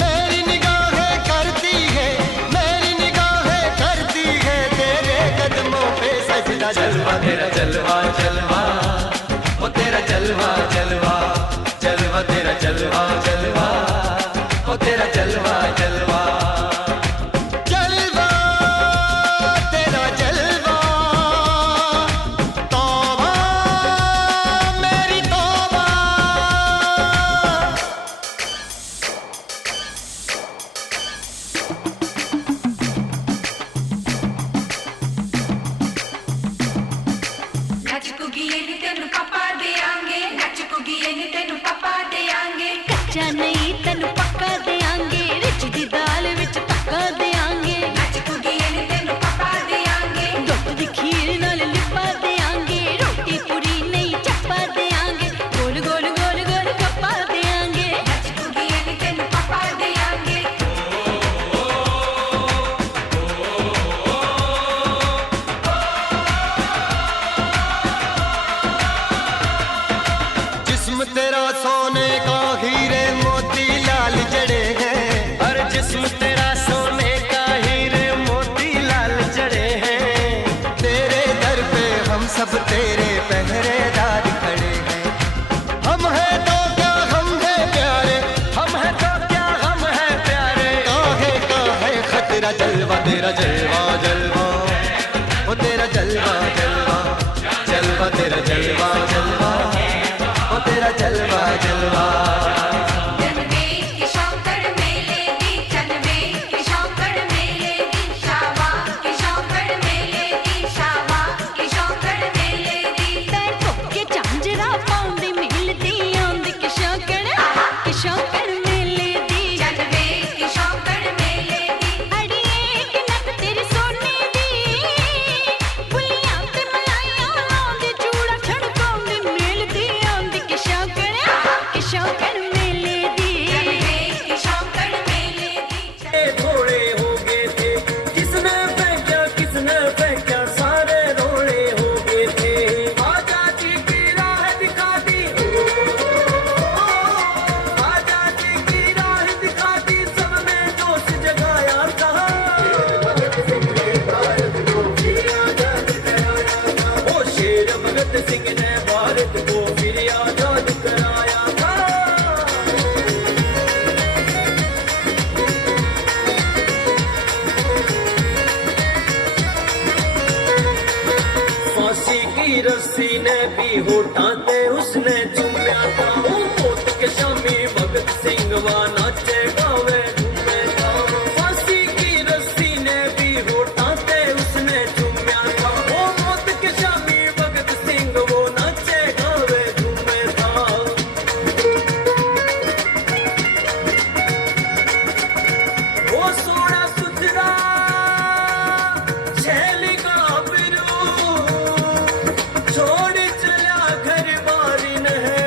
मेरी निगाहें करती है, मेरी निगाहें करती है तेरे कदमों पे सजदा। जलवा तेरा जलवा जलवा, ओ तेरा जलवा जलवा, जलवा तेरा जलवा जलवा, ओ तेरा जलवा जलवा। जलवा तेरा जलवा, तौबा मेरी तौबा। कच्चा नहीं तेनू पक्का देंगे, रिच दी दाल विच पक्का देंगे, दुध दी खीर नाल लिपा देंगे, रोटी पूरी नहीं चप्पा देंगे, गोल गोल गोल गोल गप्पा देंगे। जिस्म तेरा सोने का हीरे मोती लाल जड़े हैं, और जिस्म तेरा सोने का हीरे मोती लाल जड़े हैं। तेरे दर पे हम सब तेरे पहरेदार खड़े हैं। हम हैं तो क्या हम हैं प्यारे, हम हैं तो क्या हम हैं प्यारे, काहे खतरा। जलवा तेरा जलवा जलवा, ओ तेरा जलवा जलवा, जलवा तेरा जलवा जलवा, ओ तेरा जलवा जलवा। मेले की शौकड़ मेले की, शावा की शौकड़ मेले भगत सिंह ने भारत को फिर आजाद कराया था। फांसी की रस्सी ने भी होठा दे उसने चूम्या था। वो मौत के शामी भगत सिंह वा नाचे गावे झूमे था। फांसी की रस्सी ने भी होठा दे उसने चूम्या था। वो मौत के शामी भगत सिंह वो नाचे गावे झूमे था। वो सोना सुथरा छैली का बिरू छोड़ चला घर बारी न है।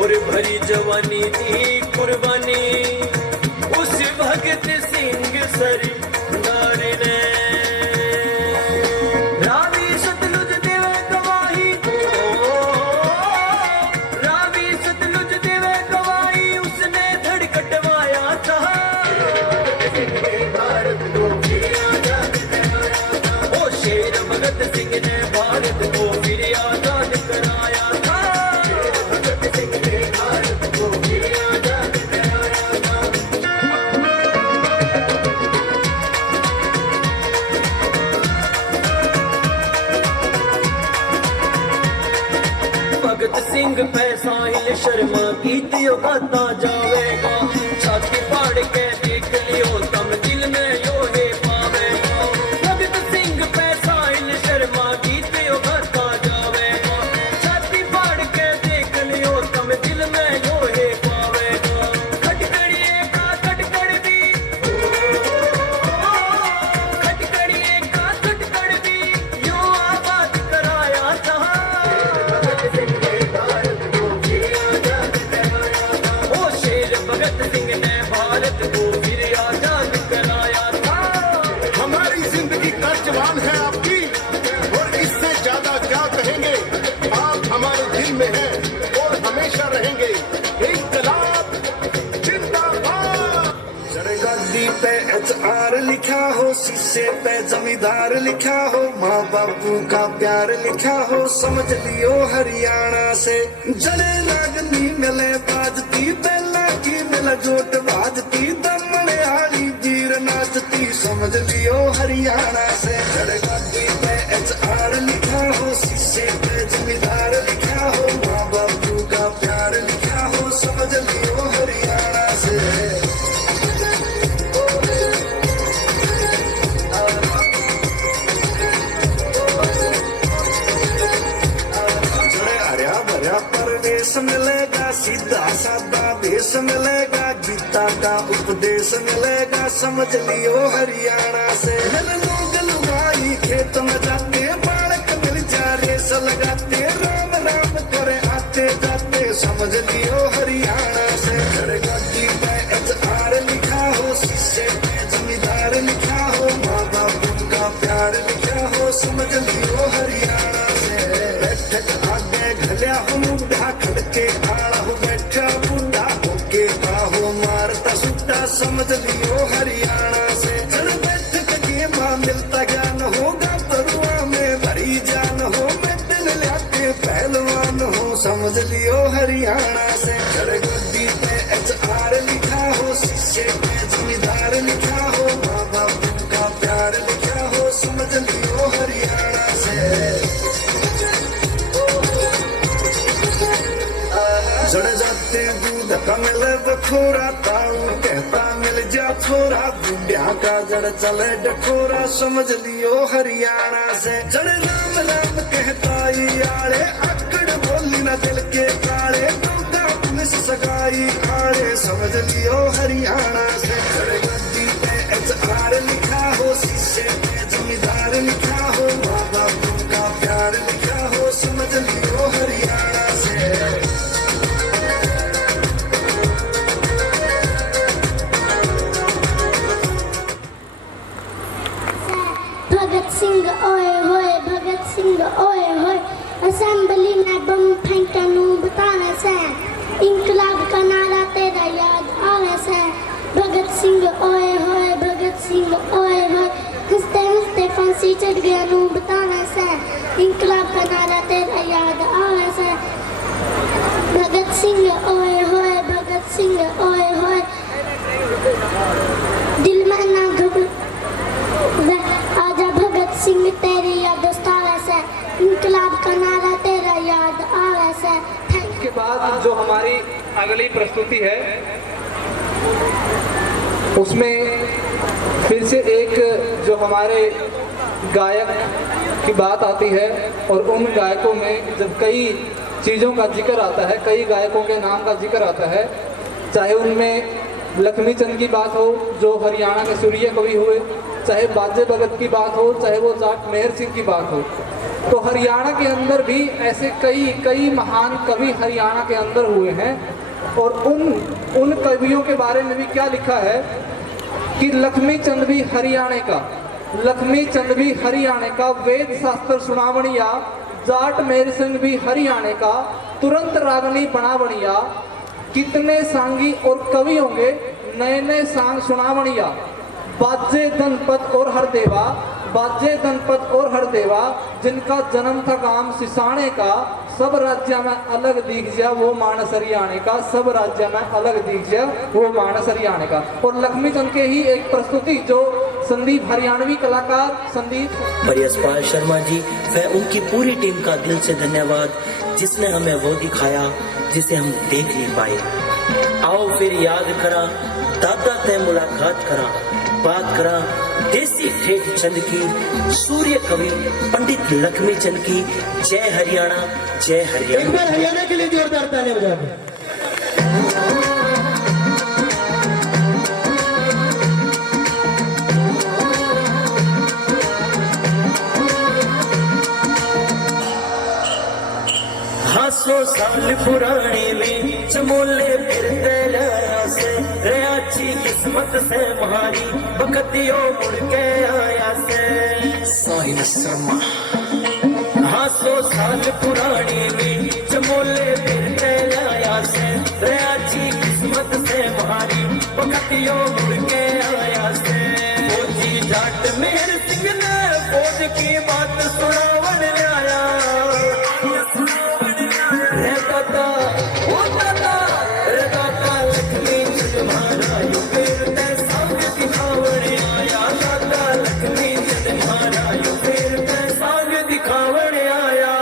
और भरी जवानी दी कुर्बानी उस भगत सिंह सरदार ने। रावी सतलुज देवे गवाही, रावी सतलुज देवे गवाही उसने धड़ कटवाया था। ओ शेर भगत सिंह ने भारत को फिर आजाद कराया था। भगत सिंह ने भारत को फिर आजाद कराया था। भगत सिंह पैसा हिल शर्मा की दियो गाता जावेगा। छाती फाड़ के देख लियो तम दिल में यो है पावेगा। भगत सिंह पैसा हिल शर्मा की दियो गाता जावेगा। छाती फाड़ के देख लियो तम दिल में यो है पावेगा। खटकड़िए का खटकड़ भी, खटकड़िए का खटकड़ भी यो आबाद कराया था। भगत सिंह ने भारत को फिर आजाद कराया था। ओ शेर भगत सिंह ने भारत को फिर आजाद कराया था। हमारी जिंदगी का जवान है आपकी, और इससे ज्यादा क्या कहेंगे। आप हमारे दिल में हैं और हमेशा रहेंगे। इंकलाब जिंदाबाद। गाड़ी पे HR लिखा हो, शीशे पे जमींदार लिखा हो, माँ बापू का प्यार लिखा हो, समझ लियो हरियाणा से। जड़े लागनी मिले बाजती, बेला की मिल जोट बाजती, दमने आली जीर नाचती, समझ लियो हरियाणा से। जड़े गाड़ी पे HR लिखा हो, शीशे पे जमींदार लिखा हो, माँ बापू का प्यार लिखा हो, समझ लियो हरियाणा से। परदेश मिलेगा, सीधा सादा देश मिलेगा, गीता का उपदेश मिलेगा, समझ लियो हरियाणा से। लोग लुगाई खेत में जाते, बालक मिल जा रेस लगाते, राम राम करे आते जाते, समझ लियो हरियाणा से। गाड़ी पे HR लिखा हो, शीशे पे जमींदार लिखा हो, माँ बापू का प्यार लिखा हो, समझ लियो हरियाणा से। बैठक आगे घलिया हो मुंडा, खड़के आड़ा हो बैठा बूढ़ा, होके बाहो मारता सुट्टा, समझ लियो हरियाणा से। जड़ बैठक के माँ मिलता ज्ञान होगा, बरुआ में भरी जान हो, मेडल लाके पहलवान हो, समझ लियो हरियाणा से। जड़ गद्दी पे HR लिखा हो, शीशे पे जमींदार लिखा हो, माँ बापू का प्यार लिखा हो, समझ लियो हरियाणा से। जड़ जाते दूध का मिले बखोरा, ताऊ कहता मिल जा थोड़ा, बुढ़िया का जड़ चले डकोरा, समझ लियो हरियाणा से। जड़ राम राम कहता ही आड़े, आकड़ बोली ना दिल के काले, दूधा पुलिस सगाई आड़े, समझ लियो हरियाणा से। जड़ गद्दी पे HR लिखा हो, शीशे पे जमींदार लिखा हो, माँ बापू का प्यार लिखा हो, समझ लियो हरियाणा से। भगत सिंह ओए होए, भगत सिंह ओए होए, असेंबली में बम फेंका नू बताना से, इंकलाब का नारा तेरा याद आवे से। भगत सिंह ओए होए, भगत सिंह ओए होए, हंसते हंसते फांसी चढ़ गया नू बताना से। इंकलाब का नारा तेरा याद आवे से भगत सिंह ओए होए भगत सिंह ओए होए दिल में ना घबरा आजा भगत सिंह तेरी याद दोस्तावे से इंकलाब का नारा तेरा याद आवे से इसके बाद जो हमारी अगली प्रस्तुति है उसमें फिर से एक जो हमारे गायक की बात आती है और उन गायकों में जब कई चीज़ों का जिक्र आता है, कई गायकों के नाम का जिक्र आता है, चाहे उनमें लक्ष्मी चंद की बात हो जो हरियाणा के सूर्य कवि हुए, चाहे बाजे भगत की बात हो, चाहे वो जाट मेहर सिंह की बात हो, तो हरियाणा के अंदर भी ऐसे कई महान कवि हरियाणा के अंदर हुए हैं। और उन कवियों के बारे में भी क्या लिखा है कि लक्ष्मी चंद भी हरियाणा का, लक्ष्मी चंद भी हरियाणा का, वेद शास्त्र सुनावणिया, जाट मेहर सिंह भी हरियाणा का, तुरंत रागनी बनावणिया, कितने सांगी और कवि होंगे नए नए सांग सुनावणिया, बाजे दनपत और हरदेवा, बाजे दनपत और हरदेवा, जिनका जन्म था गांव सिसाने का, सब राज्य में अलग दिख जा वो मानस हरियाणा का, सब राज्य में अलग दिख जा वो मानस हरियाणा का। और लक्ष्मी चंद के ही एक प्रस्तुति जो संदीप हरियाणवी कलाकार संदीप पर यशपाल शर्मा जी व उनकी पूरी टीम का दिल से धन्यवाद जिसने हमें वो दिखाया जिसे हम देख नहीं पाए। आओ फिर याद करा दादा ते मुलाकात करा, बात करा देसी ठेठ चंद की, सूर्य कवि पंडित लक्ष्मी चंद की। जय हरियाणा जय हरियाणा। एक बार हरियाणा के लिए जोरदार तालियां बजा दें। हाँ 100 साल पुराने में चमोले फिरते लाया से, रे अच्छी किस्मत से हमारी बकतियों मुड़ के आया से। साहिल शर्मा हाँ 100 साल पुराने में चमोले फिरते लाया से, रे अच्छी किस्मत से हमारी बकतियों मुड़ के आया से। फौजी जाट मेहर सिंह ने फौज की बात सुनावन आया, रे दादा ओ दादा, रे दादा लक्ष्मी चंद महाराज यो फिर ते सांग दिखावणे आया, दादा लक्ष्मी चंद महाराज यो फिर ते सांग दिखावणे आया।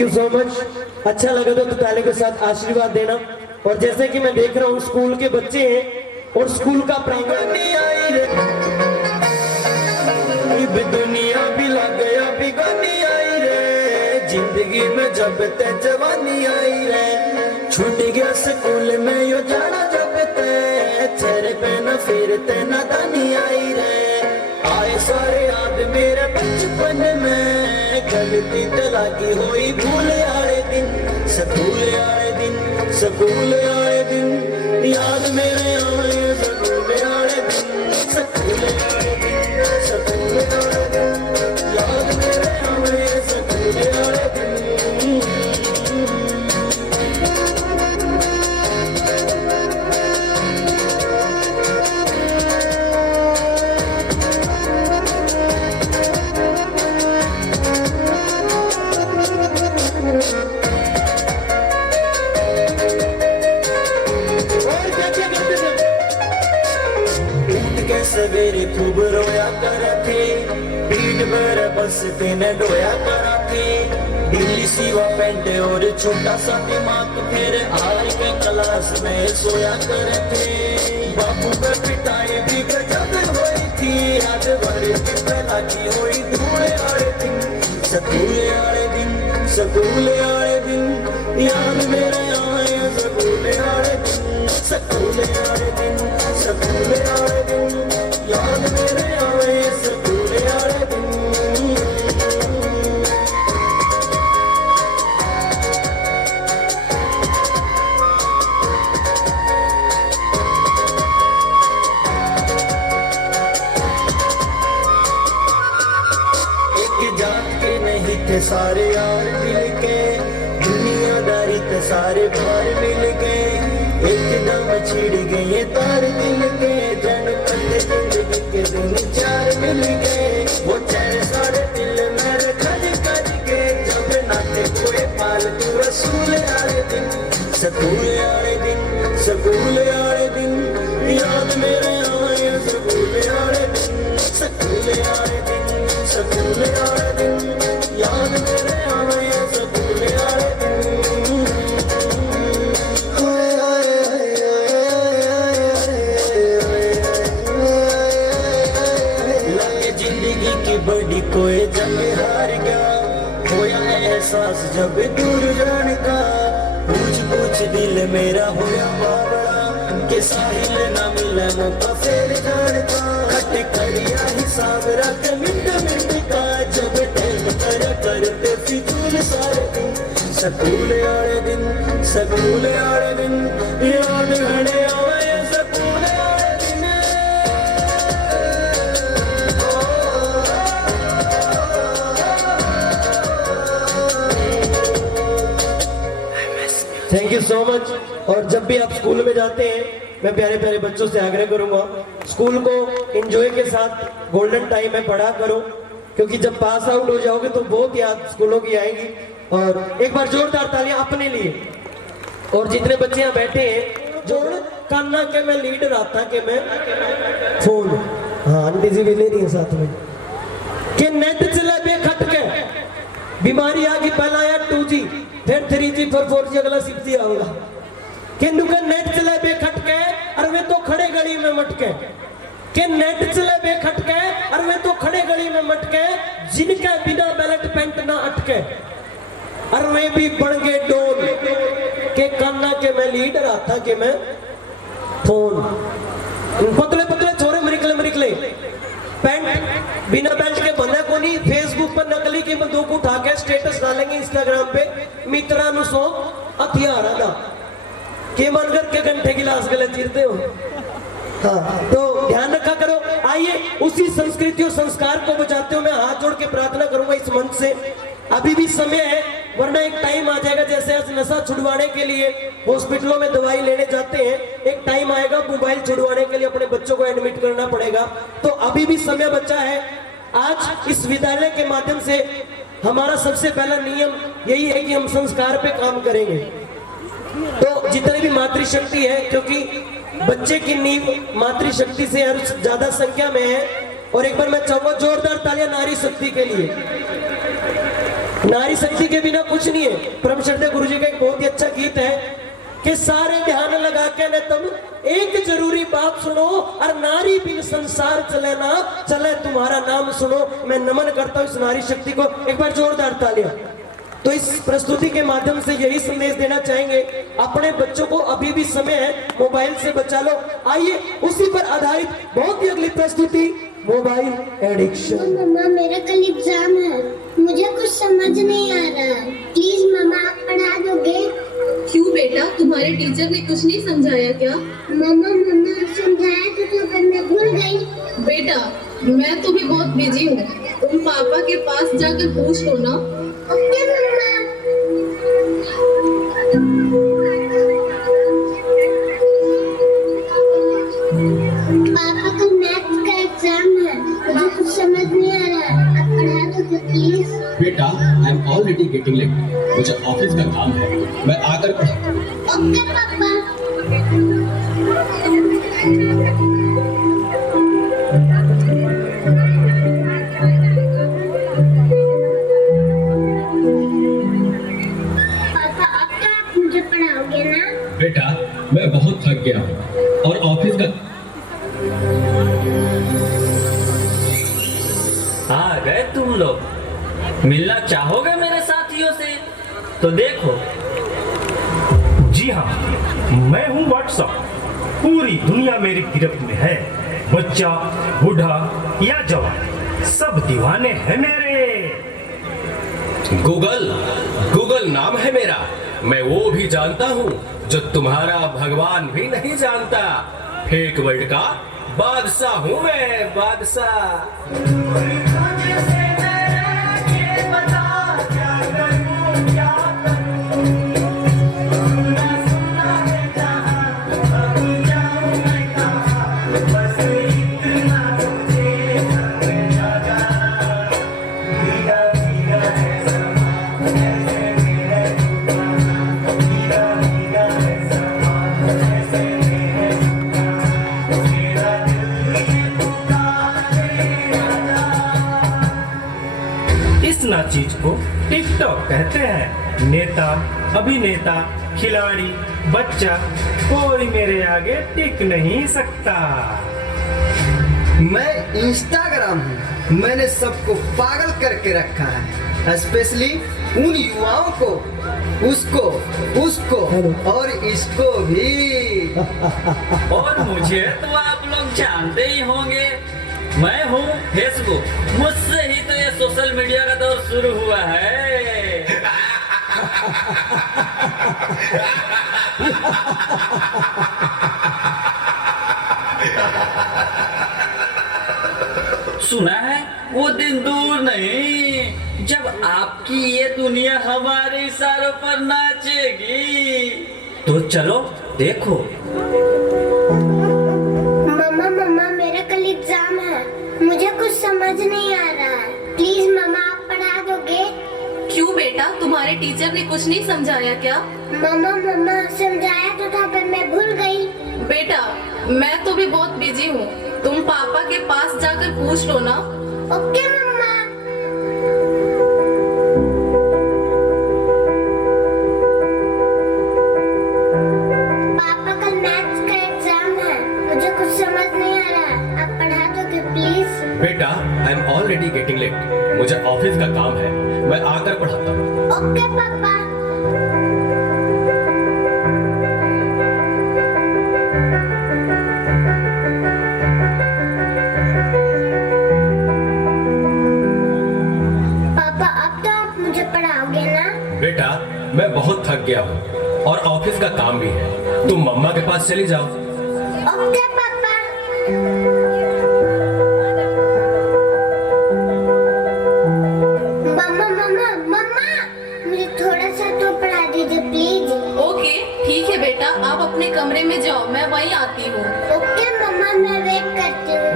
Thank you so much. अच्छा लगा तो ताली के साथ आशीर्वाद देना। और जैसे कि मैं देख रहा हूँ स्कूल के बच्चे हैं और स्कूल का प्रांगण दुनिया भी लग गया बिगानी आई रे, जिंदगी में जब ते जवानी आई रे, छूट गया स्कूल में यो जाना जब ते, चेहरे पे न फिरते नादानी आई रे, आए सारे याद मेरे बचपन में, गलती तो लगी हुई भूल आए दिन, स्कूल आए दिन, स्कूल आए दिन, याद मेरे आए स्कूल आए दिन, स्कूल आए दिन, स्कूल आए दिन, याद मेरे आए स्कूल आए दिन। सवेरे खूब रोया करा थे, पीठ पर बस तेने डोया करा थे, ढीली सीवा पेंट और छोटा सा दिमाग, फिर हार के क्लास में सोया करे थे, बापू पे पिटाई भी गजब हुई थी, आज बड़े पिता की हुई धूल आए दिन, स्कूल आए दिन, स्कूल आए दिन, याद मेरे आए स्कूल आए दिन, स्कूल आए दिन, स्कूल आए दिन, याद मेरे आए स्कूल आए दिन। एक जात के नहीं थे सारे यार मिल के, दुनियादारी के सारे बाहर मिल के, एकदम छिड़ गए तार दिल के, जन पत्ते जिंदगी के दिन चार मिल गए, वो चैन सारे दिल में खज खज के, जब नाते कोई फालतू रसूल आए दिन, स्कूल आए दिन, स्कूल आए दिन, याद मेरे आए स्कूल आए दिन, स्कूल आए दिन, स्कूल आए दिन, याद मेरे आए स्कूल आए दिन। बड़ी कोई जंग हार गया, होया एहसास जब दूर जाने का, पूछ पूछ दिल मेरा होया बाबड़ा, के साहिल ना मिले मौका फिर जाने का, खट खड़िया हिसाब रख मिनट मिनट का, जब टाइम करा करते फिजूल सारे दिन, स्कूल आए दिन, स्कूल आए दिन, याद घड़े आए स्कूल आए दिन। Thank you so much. और जब भी आप स्कूल में जाते हैं मैं प्यारे प्यारे बच्चों से आग्रह करूंगा, स्कूल को एंजॉय के साथ गोल्डन टाइम में पढ़ा करो, क्योंकि जब पास आउट हो जाओगे तो बहुत याद स्कूलों की आएगी। और एक बार जोरदार तालियां अपने लिए और जितने बच्चे यहाँ बैठे हैं, जोड़ कान्ना के मैं लीडर आता के मैं फोन, हाँ आंटी जी भी ले रही है साथ में, कि नेट चला बेखट के, बीमारी आ गई, पहला आया 2G, फिर 3G, फिर 4G, अगला 6G आऊंगा, कि नुका नेट चले बेखटके और वे तो खड़े गली में मटके, कि नेट चले बेखटके और वे तो खड़े गली में मटके, जिनके बिना बैलेट पेंट ना अटके, और वे भी बन गए डोल, के कान्ना के मैं लीडर आता के मैं फोन, पतले पतले छोरे मरिकले पैंट बिना बेल्ट के बंधे को नहीं, फेसबुक पर नकली की बंदूक उठा के स्टेटस डालेंगे इंस्टाग्राम पे, मित्रानु सो हथियार आना के मन करके घंटे गिलास गले चीरते हो। हाँ तो ध्यान रखा करो। आइए उसी संस्कृति और संस्कार को बचाते हुए मैं हाथ जोड़ के प्रार्थना करूंगा इस मंच से, अभी भी समय है, वरना एक टाइम आ जाएगा, जैसे आज नशा छुड़वाने के लिए हॉस्पिटलों में दवाई लेने जाते हैं, एक टाइम आएगा मोबाइल छुड़वाने के लिए अपने बच्चों को एडमिट करना पड़ेगा। तो अभी भी समय बचा है। आज इस विद्यालय के माध्यम से हमारा सबसे पहला नियम यही है कि हम संस्कार पे काम करेंगे। तो जितनी भी मातृशक्ति है, क्योंकि बच्चे की नींव मातृशक्ति से ज्यादा संख्या में है, और एक बार मैं चाहूंगा जोरदार तालियां नारी शक्ति के लिए। नारी शक्ति के बिना कुछ नहीं है। परम श्रद्धेय गुरु जी का एक बहुत ही अच्छा गीत है कि सारे ध्यान लगा के न तुम एक जरूरी बात सुनो, और नारी बिन संसार चले ना चले तुम्हारा नाम सुनो। मैं नमन करता हूँ इस नारी शक्ति को, एक बार जोरदार तालियां। तो इस प्रस्तुति के माध्यम से यही संदेश देना चाहेंगे, अपने बच्चों को अभी भी समय है, मोबाइल से बचा लो। आइए उसी पर आधारित बहुत ही अगली प्रस्तुति, मोबाइल एडिक्शन। मम्मा मेरा कल एग्जाम है, मुझे कुछ समझ नहीं आ रहा है, प्लीज मम्मा आप पढ़ा दोगे? क्यों बेटा, तुम्हारे टीचर ने कुछ नहीं समझाया क्या? मम्मा समझाया तो पर मैं भूल गई। बेटा मैं तो भी बहुत बिजी हूँ, तुम पापा के पास जाकर पूछ लो ना। ओके मम्मा। पापा कल मैथ्स का एग्जाम है, मुझे कुछ समझ नहीं आ रहा है, आप पढ़ा दोगे प्लीज? बेटा I am already getting late, मुझे ऑफिस का काम है, मैं आकर पढ़ाता हूँ। ओके पापा। पापा अब तो आप मुझे पढ़ाओगे ना? बेटा मैं बहुत थक गया हूँ और ऑफिस का। आ गए तुम लोग, मिलना चाहोगे मेरे साथियों से? तो देखो। जी हाँ, मैं हूँ व्हाट्सएप, पूरी दुनिया मेरी गिरफ्त में है। बच्चा, बूढ़ा या जवान, सब दीवाने हैं मेरे। गूगल नाम है मेरा, मैं वो भी जानता हूँ जो तुम्हारा भगवान भी नहीं जानता। फेक वर्ल्ड का बादशाह हूँ मैं, बादशाह। इस ना चीज को टिकटॉक कहते हैं। नेता, अभिनेता, खिलाड़ी, बच्चा, कोई मेरे आगे टिक नहीं सकता। मैं इंस्टाग्राम हूँ, मैंने सबको पागल करके रखा है, स्पेशली उन युवाओं को, उसको और इसको भी। और मुझे तो आप लोग जानते ही होंगे, मैं हूँ फेसबुक, मुझसे ही तो ये सोशल मीडिया का दौर शुरू हुआ है। सुना है वो दिन दूर नहीं जब आपकी ये दुनिया हमारे इशारों पर नाचेगी। तो चलो देखो। मम्मा मेरा कल एग्जाम है, मुझे कुछ समझ नहीं आ रहा है, प्लीज मम्मा आप पढ़ा दोगे? क्यों बेटा, तुम्हारे टीचर ने कुछ नहीं समझाया क्या? मम्मा समझाया तो था पर मैं भूल गई। बेटा मैं तो भी बहुत बिजी हूँ, तुम पापा के पास जाकर पूछ लो ना। ओके मम्मा। पापा कल मैथ्स का एग्जाम है, मुझे कुछ समझ नहीं आ रहा है, आप पढ़ा दोगे प्लीज? बेटा I am already getting late, मुझे ऑफिस का काम है, मैं आकर पढ़ाता हूँ। ओके पापा। बेटा मैं बहुत थक गया हूँ और ऑफिस का काम भी है, तुम मम्मा के पास चली जाओ। ओके पापा। मम्मा मुझे थोड़ा सा तो पढ़ा दीजिए प्लीज। ओके ठीक है बेटा, आप अपने कमरे में जाओ, मैं वहीं आती हूँ। ओके मम्मा, मैं वेट करती हूँ।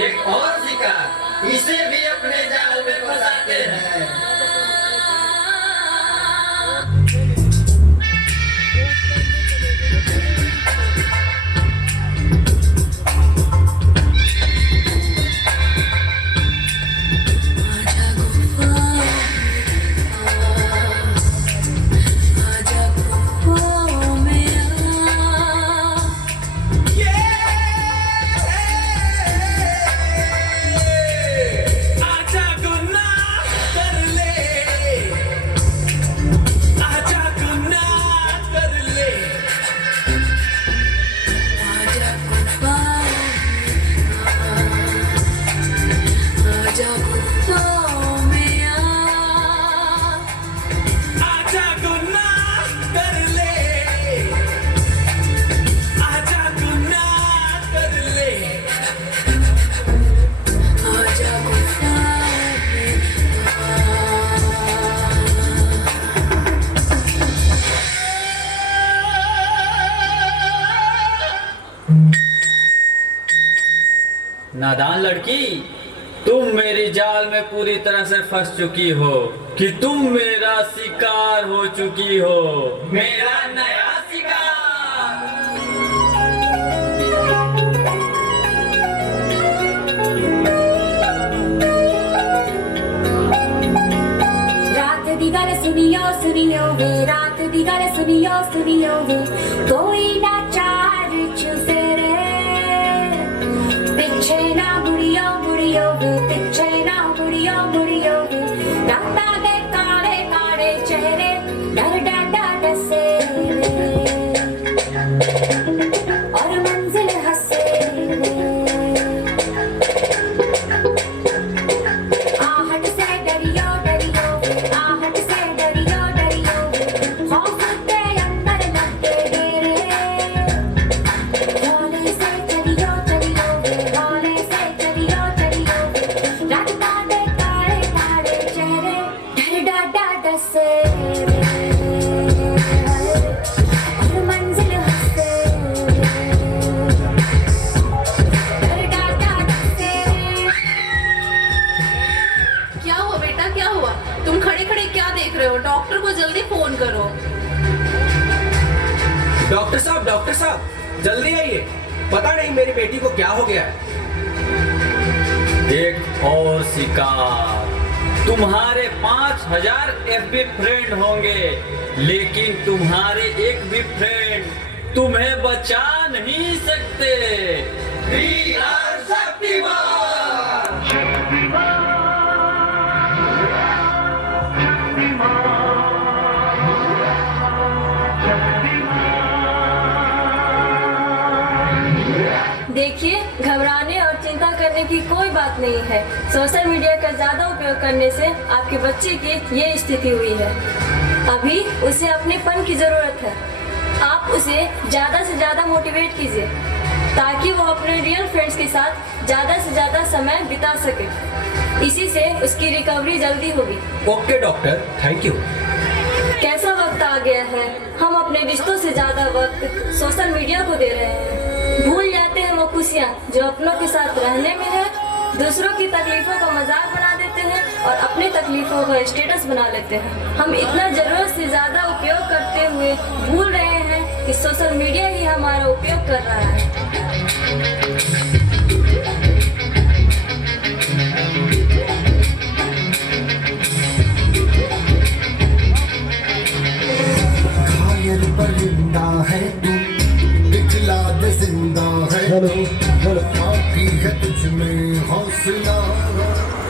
एक और शिकार, इसे भी अपने जाल में फंसाते हैं। नादान लड़की, तुम मेरी जाल में पूरी तरह से फंस चुकी हो कि तुम मेरा शिकार हो चुकी हो, मेरा नया शिकार। रात दी गल सुनियो सुनियो वे, रात दी गल सुनियो सुनियो वे, कोई ना चार चूसे रे, पिछे ना मुड़ियो मुड़ियो वे, पिछे ना मुड़ियो मुड़ियो वे, राता दे काले काले चेहरे डर डाडा डसे रे, और मंजिल हंसे रे, आहट से डरियो डरियो वे, आहट से डरियो डरियो वे, खौफ के अंदर लगते डेरे, भोले से चलियो चलियो वे, भोले से चलियो चलियो वे, राता दे काले काले चेहरे डर डाडा डसे रे, और मंजिल हंसे रे, डर डाडा डसे रे। क्या हुआ बेटा, क्या हुआ? तुम खड़े खड़े क्या देख रहे हो? डॉक्टर को जल्दी फोन करो। डॉक्टर साहब जल्दी आइए, पता नहीं मेरी बेटी को क्या हो गया है। एक और शिकार। तुम्हारे 5000 FB फ्रेंड होंगे, लेकिन तुम्हारे एक भी फ्रेंड तुम्हें बचा नहीं सकते। We are Shaktimaan. देखिए, घबराने और चिंता करने की कोई बात नहीं है। सोशल मीडिया का ज्यादा उपयोग करने से आपके बच्चे की ये स्थिति हुई है। अभी उसे अपनेपन की जरूरत है। आप उसे ज्यादा से ज्यादा मोटिवेट कीजिए ताकि वो अपने रियल फ्रेंड्स के साथ ज्यादा से ज्यादा समय बिता सके। इसी से उसकी रिकवरी जल्दी होगी। Okay doctor, thank you. कैसा वक्त आ गया है, हम अपने रिश्तों से ज्यादा वक्त सोशल मीडिया को दे रहे हैं। भूल जाते हैं वो खुशियाँ जो अपनों के साथ रहने में है। दूसरों की तकलीफों को मजाक बना देते हैं और अपनी तकलीफों को स्टेटस बना लेते हैं। हम इतना जरूरत से ज्यादा उपयोग करते हुए भूल रहे हैं कि सोशल मीडिया ही हमारा उपयोग कर रहा है। घायल परिंदा है तू, दिखला दे जिंदा है, बाकी है तुझ में हौसला।